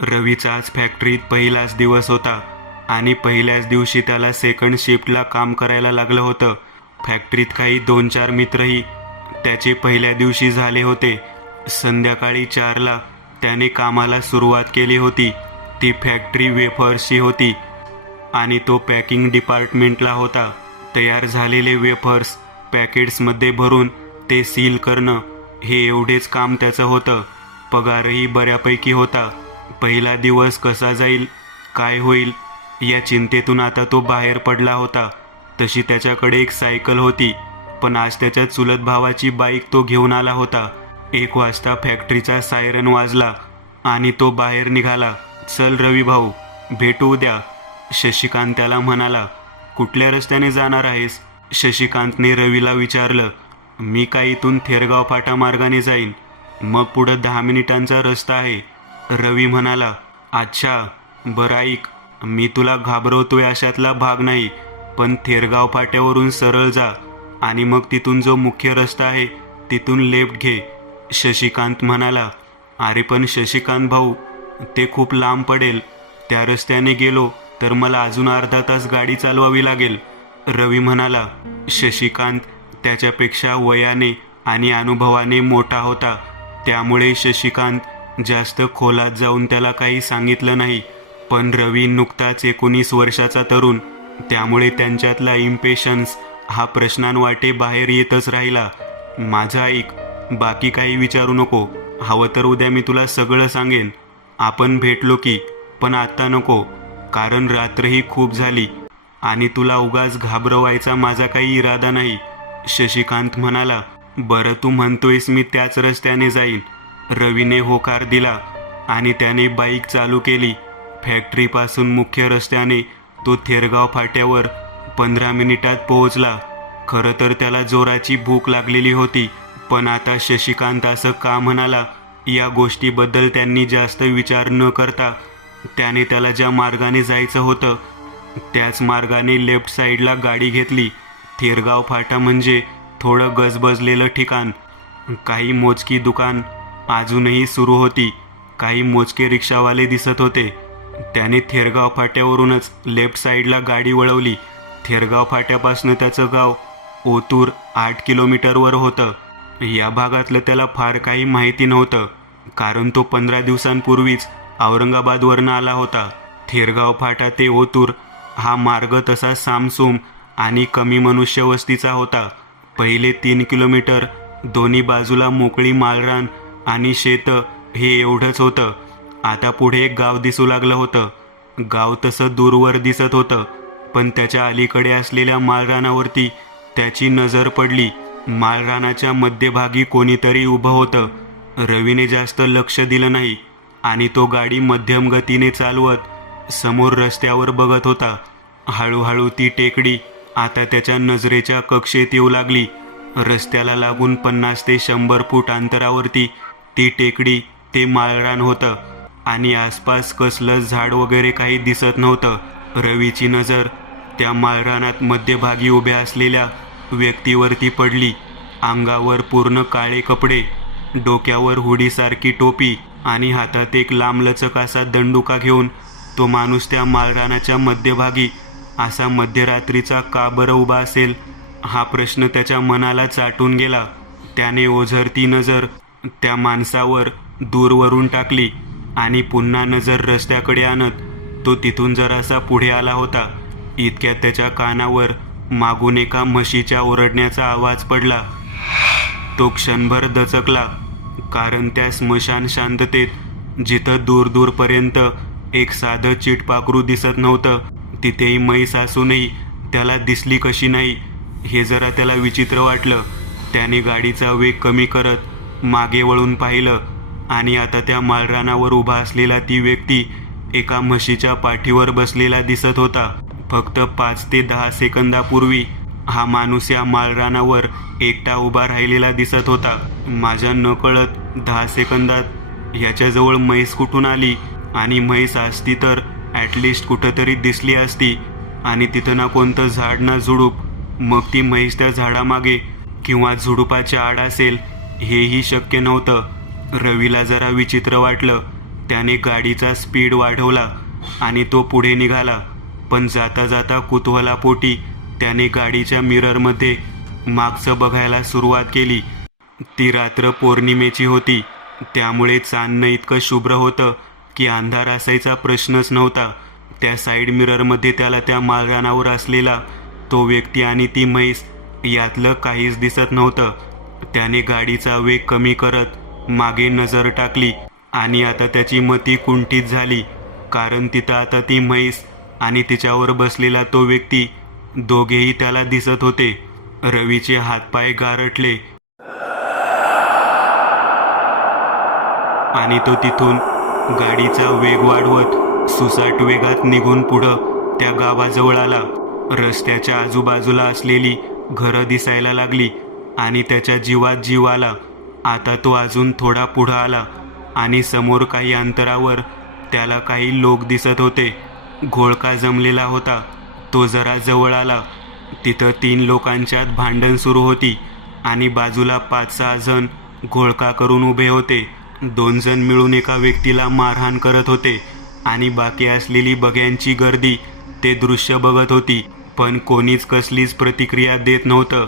रवीचा आज फॅक्टरीत पहिलाच दिवस होता आणि पहिल्याच दिवशी त्याला सेकंड शिफ्टला काम करायला लागलं होतं. फॅक्टरीत काही 2-4 मित्रही त्याचे पहिल्या दिवशी झाले होते. संध्याकाळी 4ला त्याने कामाला सुरुवात केली होती. ती फॅक्टरी वेफर्सची होती आणि तो पॅकिंग डिपार्टमेंटला होता. तयार झालेले वेफर्स पॅकेट्समध्ये भरून ते सील करणं हे एवढेच काम त्याचं होतं. पगारही बऱ्यापैकी होता. पहिला दिवस कसा जाईल, काय होईल या चिंतेतून आता तो बाहेर पडला होता. तशी त्याच्याकडे एक सायकल होती, पण आज त्याच्या चुलत भावाची बाईक तो घेऊन आला होता. 1 वाजता फॅक्टरीचा सायरन वाजला आणि तो बाहेर निघाला. चल रवी भाऊ, भेटू उद्या, शशिकांत त्याला म्हणाला. कुठल्या रस्त्याने जाणार आहेस? शशिकांतने रवीला विचारलं. मी काय इथून थेरगाव फाटा मार्गाने जाईन, मग पुढं 10 मिनिटांचा रस्ता आहे, रवी म्हणाला. अच्छा, बरं ऐक, मी तुला घाबरवतोय अशातला भाग नाही, पण थेरगाव फाट्यावरून सरळ जा आणि मग तिथून जो मुख्य रस्ता आहे तिथून लेफ्ट घे, शशिकांत म्हणाला. अरे पण शशिकांत भाऊ, ते खूप लांब पडेल. त्या रस्त्याने गेलो तर मला अजून अर्धा तास गाडी चालवावी लागेल, रवी म्हणाला. शशिकांत त्याच्यापेक्षा वयाने आणि अनुभवाने मोठा होता, त्यामुळे शशिकांत जास्त खोलात जाऊन त्याला काही सांगितलं नाही. पण रवी नुकताच 19 वर्षाचा तरुण, त्यामुळे त्यांच्यातला इम्पेशन्स हा प्रश्नांवाटे बाहेर येतच राहिला. माझं ऐक, बाकी काही विचारू नको. हवं तर उद्या मी तुला सगळं सांगेन. आपण भेटलो की, पण आत्ता नको, कारण रात्रही खूप झाली आणि तुला उगाच घाबरवायचा माझा काही इरादा नाही, शशिकांत म्हणाला. बरं, तू म्हणतोयस मी त्याच रस्त्याने जाईन, रवीने होकार दिला आणि त्याने बाईक चालू केली. फॅक्टरीपासून मुख्य रस्त्याने तो थेरगाव फाट्यावर 15 मिनिटात पोहोचला. खरं तर त्याला जोराची भूक लागलेली होती, पण आता शशिकांत असं का म्हणाला या गोष्टीबद्दल त्यांनी जास्त विचार न करता त्याने त्याला ज्या मार्गाने जायचं होतं त्याच मार्गाने लेफ्ट साईडला गाडी घेतली. थेरगाव फाटा म्हणजे थोडं गजबजलेलं ठिकाण. काही मोजकी दुकान अजूनही सुरू होती, काही मोजके रिक्षावाले दिसत होते. त्याने थेरगाव फाट्यावरूनच लेफ्ट साईडला गाडी वळवली. थेरगाव फाट्यापासून त्याचं गाव ओतूर 8 किलोमीटरवर होतं. या भागातलं त्याला फार काही माहिती नव्हतं, कारण तो 15 दिवसांपूर्वीच औरंगाबादवरनं आला होता. थेरगाव फाटा ते ओतूर हा मार्ग तसा सामसूम आणि कमी मनुष्यवस्तीचा होता. पहिले 3 किलोमीटर दोन्ही बाजूला मोकळी माळरान आणि शेतं हे एवढंच होतं. आता पुढे एक गाव दिसू लागलं होतं. गाव तसं दूरवर दिसत होतं, पण त्याच्या अलीकडे असलेल्या माळरानावरती त्याची नजर पडली. माळरानाच्या मध्यभागी कोणीतरी उभं होतं. रवीने जास्त लक्ष दिलं नाही आणि तो गाडी मध्यम गतीने चालवत समोर रस्त्यावर बघत होता. हळूहळू ती टेकडी आता त्याच्या नजरेच्या कक्षेत येऊ लागली. रस्त्याला लागून 50 ते 100 फूट अंतरावरती ती टेकडी ते माळरान होतं आणि आसपास कसलं झाड वगैरे काही दिसत नव्हतं. रवीची नजर त्या माळरानात मध्यभागी उभ्या असलेल्या व्यक्तीवरती पडली. अंगावर पूर्ण काळे कपडे, डोक्यावर हुडीसारखी टोपी आणि हातात एक लांबलचक असा दंडुका घेऊन तो माणूस त्या माळरानाच्या मध्यभागी असा मध्यरात्रीचा का बरं उभा असेल हा प्रश्न त्याच्या मनाला चाटून गेला. त्याने ओझरती नजर त्या माणसावर दूरवरून टाकली आणि पुन्हा नजर रस्त्याकडे आणत तो तिथून जरासा पुढे आला होता. इतक्यात त्याच्या कानावर मागून एका म्हशीच्या ओरडण्याचा आवाज पडला. तो क्षणभर दचकला, कारण त्या स्मशान शांततेत जिथं दूर दूरपर्यंत एक साधं चिटपाखरू दिसत नव्हतं, तिथेही म्हैस असूनही त्याला दिसली कशी नाही हे जरा त्याला विचित्र वाटलं. त्याने गाडीचा वेग कमी करत मागे वळून पाहिलं आणि आता त्या माळरानावर उभा असलेला ती व्यक्ती एका म्हशीच्या पाठीवर बसलेला दिसत होता. फक्त 5 ते 10 सेकंदापूर्वी हा माणूस या माळरानावर एकटा उभा राहिलेला दिसत होता. माझ्या नकळत 10 सेकंदात याच्याजवळ म्हैस कुठून आली आणि म्हैस असती तर ॲटलिस्ट कुठंतरी दिसली असती आणि तिथं ना कोणतं झाड ना झुडूप. मग ती म्हैस त्या झाडामागे किंवा झुडुपाच्या आड असेल हेही शक्य नव्हतं. रवीला जरा विचित्र वाटलं. त्याने गाडीचा स्पीड वाढवला आणि तो पुढे निघाला. पण जाता जाता कुतूहलापोटी त्याने गाडीच्या मिररमध्ये मागचं बघायला सुरुवात केली. ती रात्र पौर्णिमेची होती, त्यामुळे चांदणं इतकं शुभ्र होतं की अंधार असायचा प्रश्नच नव्हता. त्या साईड मिररमध्ये त्याला त्या मालगानावर असलेला तो व्यक्ती आणि ती म्हैस यातलं काहीच दिसत नव्हतं. त्याने गाडीचा वेग कमी करत मागे नजर टाकली आणि आता त्याची मती कुंठित झाली, कारण तिथं आता ती म्हैस आणि तिच्यावर बसलेला तो व्यक्ती दोघेही त्याला दिसत होते. रवीचे हातपाय गारटले आणि तो तिथून गाडीचा वेग वाढवत सुसाट वेगात निघून पुढं त्या गावाजवळ आला. रस्त्याच्या आजूबाजूला असलेली घरं दिसायला लागली आणि त्याच्या जीवात जीव आला. आता तो अजून थोडा पुढं आला आणि समोर काही अंतरावर त्याला काही लोक दिसत होते. घोळका जमलेला होता. तो जरा जवळ आला. तिथं 3 लोकांच्यात भांडण सुरू होती आणि बाजूला 5-6 जण घोळका करून उभे होते. 2 जण मिळून एका व्यक्तीला मारहाण करत होते आणि बाकी असलेली बघ्यांची गर्दी ते दृश्य बघत होती. पण कोणीच कसलीच प्रतिक्रिया देत नव्हतं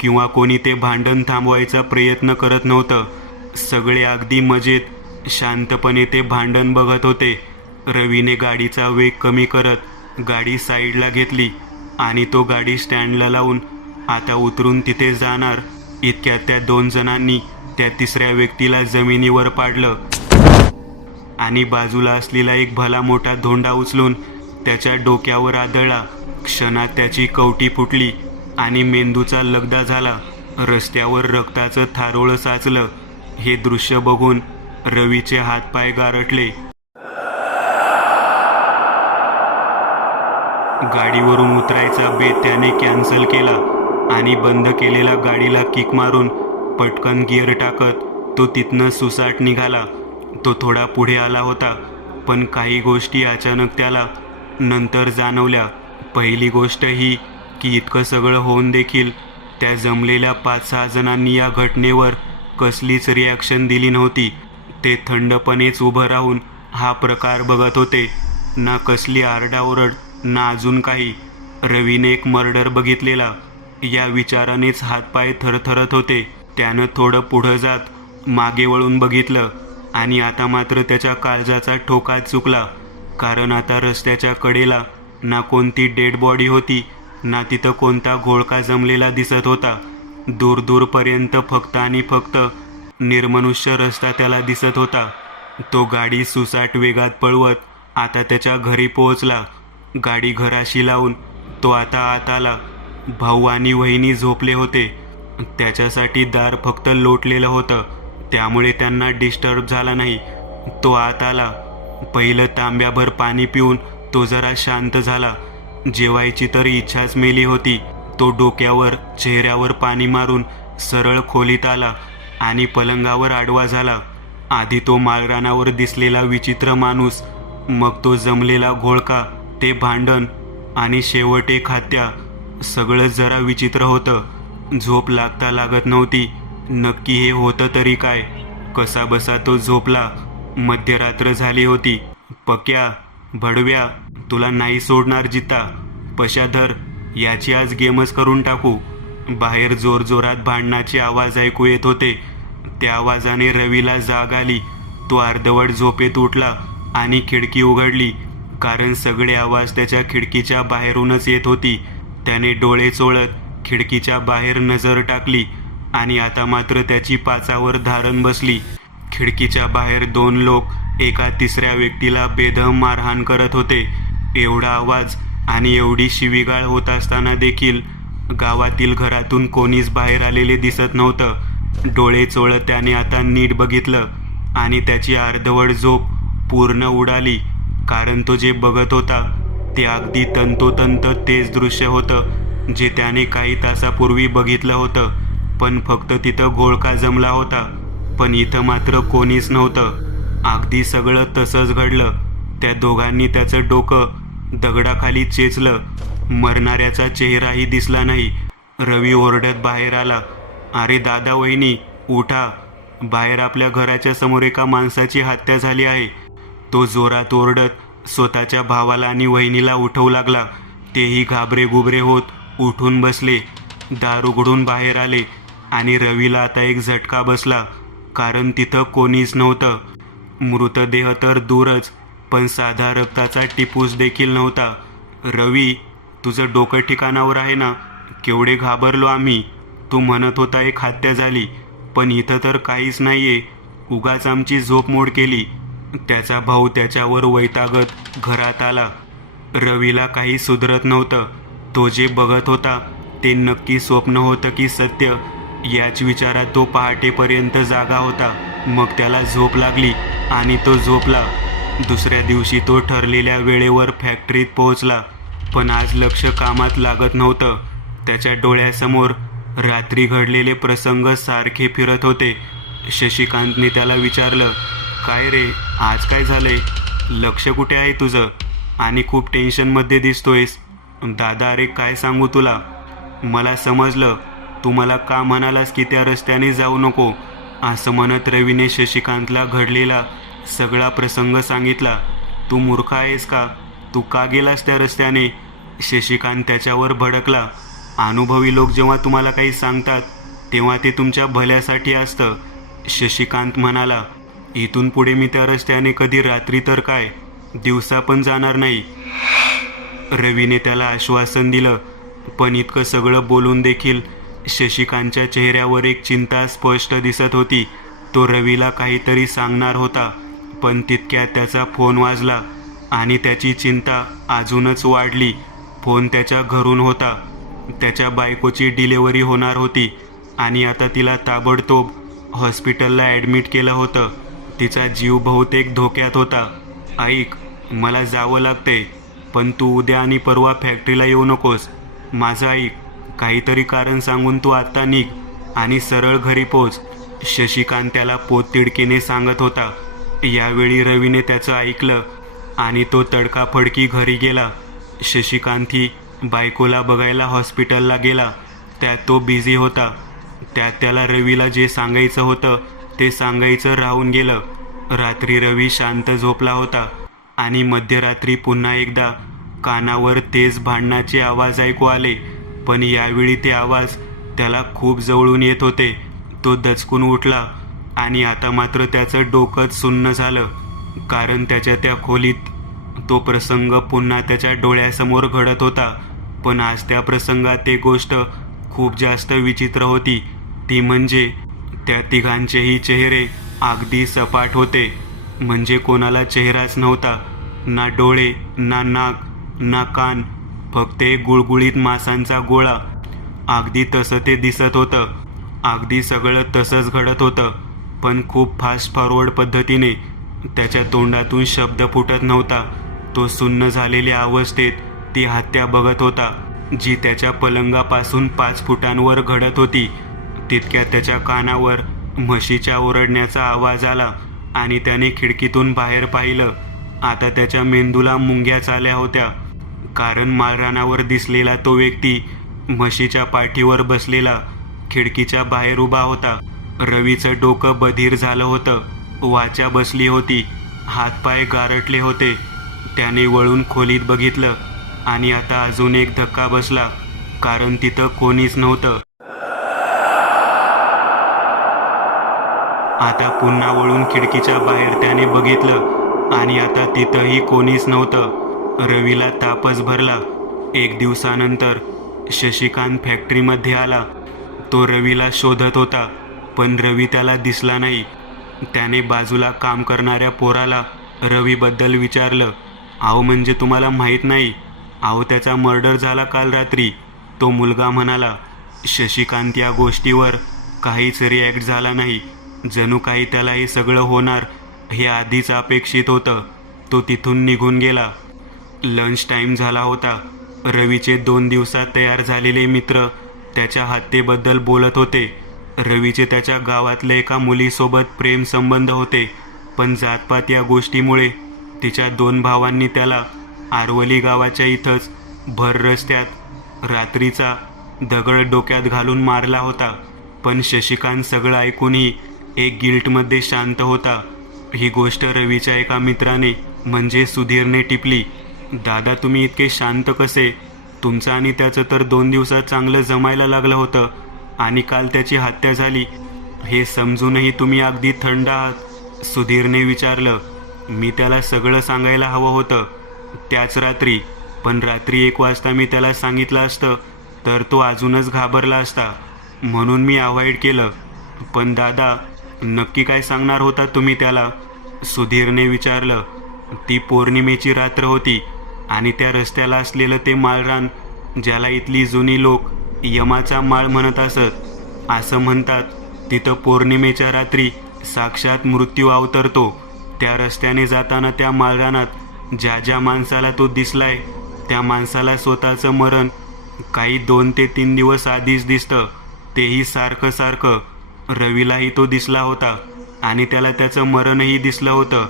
किंवा कोणी ते भांडण थांबवायचा प्रयत्न करत नव्हतं. सगळे अगदी मजेत शांतपणे ते भांडण बघत होते. रवीने गाडीचा वेग कमी करत गाडी साईडला घेतली आणि तो गाडी स्टँडला लावून आता उतरून तिथे जाणार इतक्यात त्या 2 जणांनी त्या तिसऱ्या व्यक्तीला जमिनीवर पाडलं आणि बाजूला असलेला एक भला मोठा धोंडा उचलून त्याच्या डोक्यावर आदळला. क्षणात त्याची कवटी फुटली आणि मेंदूचा लगदा झाला. रस्त्यावर रक्ताचं थारोळं साचलं. हे दृश्य बघून रवीचे हातपाय गारटले. गाडीवरून उतरायचा बेत त्याने कॅन्सल केला आणि बंद केलेल्या गाडीला किक मारून पटकन गिअर टाकत तो तिथनं सुसाट निघाला. तो थोडा पुढे आला होता, पण काही गोष्टी अचानक त्याला नंतर जाणवल्या. पहिली गोष्ट ही की इतकं सगळं होऊन देखील त्या जमलेल्या 5-6 जणांनी या घटनेवर कसलीच रिॲक्शन दिली नव्हती. ते थंडपणेच उभं राहून हा प्रकार बघत होते. ना कसली आरडाओरड ना अजून काही. रवीने एक मर्डर बघितलेला या विचारानेच हातपाय थरथरत होते. त्यानं थोडं पुढं जात मागे वळून बघितलं आणि आता मात्र त्याच्या काळजाचा ठोका चुकला, कारण आता रस्त्याच्या कडेला ना कोणती डेड बॉडी होती ना तिथं कोणता घोळका जमलेला दिसत होता. दूर दूरपर्यंत फक्त आणि फक्त निर्मनुष्य रस्ता त्याला दिसत होता. तो गाडी सुसाट वेगात पळवत आता त्याच्या घरी पोहोचला. गाडी घराशी लावून तो आता आत आला. भाऊ आणि वहिनी झोपले होते. त्याच्यासाठी दार फक्त लोटलेलं होतं, त्यामुळे त्यांना डिस्टर्ब झाला नाही. तो आत आला. पहिलं तांब्याभर पाणी पिऊन तो जरा शांत झाला. जेवायची तर इच्छाच मेली होती. तो डोक्यावर चेहऱ्यावर पाणी मारून सरळ खोलीत आला आणि पलंगावर आडवा झाला. आधी तो माळरानावर दिसलेला विचित्र माणूस, मग तो जमलेला घोळका, ते भांडण आणि शेवट एक हत्या. सगळंच जरा विचित्र होतं. झोप लागता लागत नव्हती. नक्की हे होतं तरी काय? कसा बसा तो झोपला. मध्यरात्र झाली होती. पक्या, भडव्या, तुला नाही सोडणार जिता. पशाधर, याची आज गेमच करून टाकू. बाहेर जोरजोरात भांडणाचे आवाज ऐकू येत होते. त्या आवाजाने रवीला जाग आली. तो अर्धवट झोपेत उठला आणि खिडकी उघडली, कारण सगळे आवाज त्याच्या खिडकीच्या बाहेरूनच येत होती. त्याने डोळे चोळत खिडकीच्या बाहेर नजर टाकली आणि आता मात्र त्याची पाचावर धारण बसली. खिडकीच्या बाहेर 2 लोक एका तिसऱ्या व्यक्तीला बेदम मारहाण करत होते. एवढा आवाज आणि एवढी शिवीगाळ होत असताना देखील गावातील घरातून कोणीच बाहेर आलेले दिसत नव्हतं. डोळे चोळत त्याने आता नीट बघितलं आणि त्याची अर्धवट झोप पूर्ण उडाली, कारण तो जे बघत होता ते अगदी तंतोतंत तेच दृश्य होतं जे त्याने काही तासापूर्वी बघितलं होतं. पण फक्त तिथं घोळका जमला होता, पण इथं मात्र कोणीच नव्हतं. अगदी सगळं तसंच घडलं. त्या दोघांनी त्याचं डोकं दगडाखाली चेचलं. मरणाऱ्याचा चेहराही दिसला नाही. रवी ओरडत बाहेर आला. अरे दादा, वहिनी, उठा. बाहेर आपल्या घराच्या समोर एका माणसाची हत्या झाली आहे. तो जोरात ओरडत स्वतःच्या भावाला आणि वहिनीला उठवू लागला. तेही घाबरे गुबरे होत उठून बसले, दार उघडून बाहेर आले आणि रवीला आता एक झटका बसला, कारण तिथं कोणीच नव्हतं. मृतदेह तर दूरच, पण साधा रक्ताचा टिपूस देखील नव्हता. रवी, तुझं डोकं ठिकाणावर आहे ना? केवढे घाबरलो आम्ही. तू म्हणत होता एक हत्या झाली, पण इथं तर काहीच नाहीये. उगाच आमची झोप मोड केली. त्याचा भाऊ त्याच्यावर वैतागत घरात आला. रवीला काही सुधरत नव्हतं. तो जे बघत होता ते नक्की स्वप्न होतं की सत्य, याच विचारात तो पहाटेपर्यंत जागा होता. मग त्याला झोप लागली आणि तो झोपला. दुसऱ्या दिवशी तो ठरलेल्या वेळेवर फॅक्टरीत पोहोचला, पण आज लक्ष कामात लागत नव्हतं. त्याच्या डोळ्यासमोर रात्री घडलेले प्रसंग सारखे फिरत होते. शशिकांतने त्याला विचारलं, काय रे, आज काय झालंय? लक्ष कुठे आहे तुझं? आणि खूप टेन्शनमध्ये दिसतोयस. दादा, अरे काय सांगू तुला, मला समजलं. तू मला का म्हणालास की त्या रस्त्याने जाऊ नको? असं म्हणत रवीने शशिकांतला घडलेला सगळा प्रसंग सांगितला. तू मूर्ख आहेस का? तू का गेलास त्या रस्त्याने? शशिकांत त्याच्यावर भडकला. अनुभवी लोक जेव्हा तुम्हाला काही सांगतात तेव्हा ते तुमच्या भल्यासाठी असतं. शशिकांत म्हणाला, इथून पुढे मी त्या रस्त्याने कधी रात्री तर काय, दिवसा पण जाणार नाही. रवीने त्याला आश्वासन दिलं, पण इतकं सगळं बोलून देखील शशिकांतच्या चेहऱ्यावर एक चिंता स्पष्ट दिसत होती. तो रवीला काहीतरी सांगणार होता, पण तितक्यात त्याचा फोन वाजला आणि त्याची चिंता अजूनच वाढली. फोन त्याच्या घरून होता. त्याच्या बायकोची डिलेव्हरी होणार होती आणि आता तिला ताबडतोब हॉस्पिटलला ॲडमिट केलं होतं. तिचा जीव बहुतेक धोक्यात होता. ऐक, मला जावं लागतंय, पण तू उद्या आणि परवा फॅक्टरीला येऊ नकोस. माझं ऐक, काहीतरी कारण सांगून तू आत्ता निघ आणि सरळ घरी पोच. शशिकांत त्याला पोततिडकीने सांगत होता. यावेळी रवीने त्याचं ऐकलं आणि तो तडकाफडकी घरी गेला. शशिकांतही बायकोला बघायला हॉस्पिटलला गेला. त्यात तो बिझी होता. त्यात त्याला रवीला जे सांगायचं होतं ते सांगायचं राहून गेलं. रात्री रवी शांत झोपला होता आणि मध्यरात्री पुन्हा एकदा कानावर तेज भांडणाचे आवाज ऐकू आले, पण यावेळी ते आवाज त्याला खूप जवळून येत होते. तो दचकून उठला आणि आता मात्र त्याचं डोकंच सुन्न झालं, कारण त्याच्या त्या खोलीत तो प्रसंग पुन्हा त्याच्या डोळ्यासमोर घडत होता. पण आज त्या प्रसंगात ते गोष्ट खूप जास्त विचित्र होती. ती म्हणजे त्या तिघांचेही चेहरे अगदी सपाट होते. म्हणजे कोणाला चेहराच नव्हता, ना डोळे, ना नाक, ना कान, फक्त एक गुळगुळीत मांसाचा गोळा. अगदी तसं ते दिसत होतं. अगदी सगळं तसंच घडत होतं, पण खूप फास्ट फॉरवर्ड पद्धतीने. त्याच्या तोंडातून शब्द फुटत नव्हता. तो सुन्न झालेल्या अवस्थेत ती हत्या बघत होता, जी त्याच्या पलंगापासून 5 फुटांवर घडत होती. तितक्यात त्याच्या कानावर म्हशीच्या ओरडण्याचा आवाज आला आणि त्याने खिडकीतून बाहेर पाहिलं. आता त्याच्या मेंदूला मुंग्या चालल्या होत्या, कारण माळरानावर दिसलेला तो व्यक्ती म्हशीच्या पाठीवर बसलेला खिडकीच्या बाहेर उभा होता. रवीचं डोकं बधीर झालं होतं. वाचा बसली होती. हातपाय गारटले होते. त्याने वळून खोलीत बघितलं आणि आता अजून एक धक्का बसला, कारण तिथं कोणीच नव्हतं. आता पुन्हा वळून खिडकीच्या बाहेर त्याने बघितलं आणि आता तिथंही कोणीच नव्हतं. रवीला तापच भरला. 1 दिवसानंतर शशिकांत फॅक्टरीमध्ये आला. तो रवीला शोधत होता, पण रवी त्याला दिसला नाही. त्याने बाजूला काम करणाऱ्या पोराला रवीबद्दल विचारलं. अहो, म्हणजे तुम्हाला माहीत नाही? अहो, त्याचा मर्डर झाला काल रात्री, तो मुलगा म्हणाला. शशिकांत या गोष्टीवर काहीच रिॲक्ट झाला नाही. जणू काही त्याला हे सगळं होणार हे आधीच अपेक्षित होतं. तो तिथून निघून गेला. लंच टाईम झाला होता. रवीचे 2 दिवसात तयार झालेले मित्र त्याच्या हत्येबद्दल बोलत होते. रवीचे त्याच्या गावातल्या एका मुलीसोबत प्रेमसंबंध होते, पण जातपात या गोष्टीमुळे तिच्या 2 भावांनी त्याला आरवली गावाच्या इथंच भर रस्त्यात रात्रीचा दगड डोक्यात घालून मारला होता. पण शशिकांत सगळं ऐकूनही एक गिल्टमध्ये शांत होता. ही गोष्ट रवीच्या एका मित्राने म्हणजे सुधीरने टिपली. दादा तुम्ही इतके शांत कसे? तुमचं आणि त्याचं तर 2 दिवसात चांगलं जमायला लागलं होतं आणि काल त्याची हत्या झाली. हे समजूनही तुम्ही अगदी थंड आहात. सुधीरने विचारलं. मी त्याला सगळं सांगायला हवं होतं त्याच रात्री, पण रात्री 1 वाजता मी त्याला सांगितलं असतं तर तो अजूनच घाबरला असता, म्हणून मी अवॉइड केलं. पण दादा नक्की काय सांगणार होता तुम्ही त्याला? सुधीरने विचारलं. ती पौर्णिमेची रात्र होती आणि त्या रस्त्याला असलेलं ते माळरान, ज्याला इथली जुनी लोक यमाचा माळ म्हणत असत. असं म्हणतात तिथं पौर्णिमेच्या रात्री साक्षात मृत्यू अवतरतो. त्या रस्त्याने जाताना त्या माळरानात ज्या ज्या माणसाला तो दिसलाय त्या माणसाला स्वतःचं मरण काही 2 ते 3 दिवस आधीच दिसतं, तेही सारखं सारखं. रवीलाही तो दिसला होता आणि त्याला त्याचं मरणही दिसलं होतं,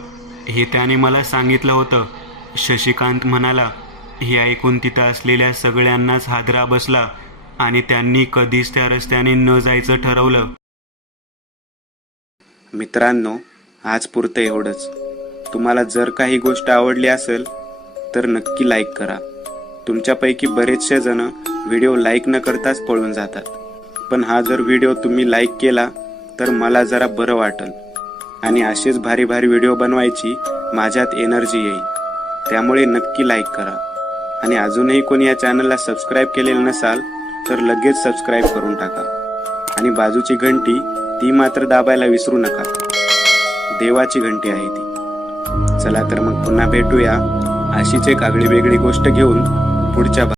हे त्याने मला सांगितलं होतं. शशिकांत म्हणाला. हे ऐकून तिथं असलेल्या सगळ्यांनाच हादरा बसला आणि त्यांनी कधीच त्या रस्त्याने न जायचं ठरवलं. मित्रांनो, आज पुरतं एवढंच. तुम्हाला जर काही गोष्ट आवडली असेल तर नक्की लाईक करा. तुमच्यापैकी बरेचसे जण व्हिडिओ लाईक न करताच पळून जातात, पण हा जर व्हिडिओ तुम्ही लाईक केला तर मला जरा बरं वाटेल आणि असेच भारी भारी व्हिडिओ बनवायची माझ्यात एनर्जी येईल. त्यामुळे नक्की लाईक करा आणि अजूनही कोणी या चॅनलला सबस्क्राईब केलेलं नसाल तर लगेच सबस्क्राईब करून टाका आणि बाजूची घंटी ती मात्र दाबायला विसरू नका. देवाची घंटी आहे ती. चला तर मग पुन्हा भेटूया अशीच एक आगळी वेगळी गोष्ट घेऊन पुढच्या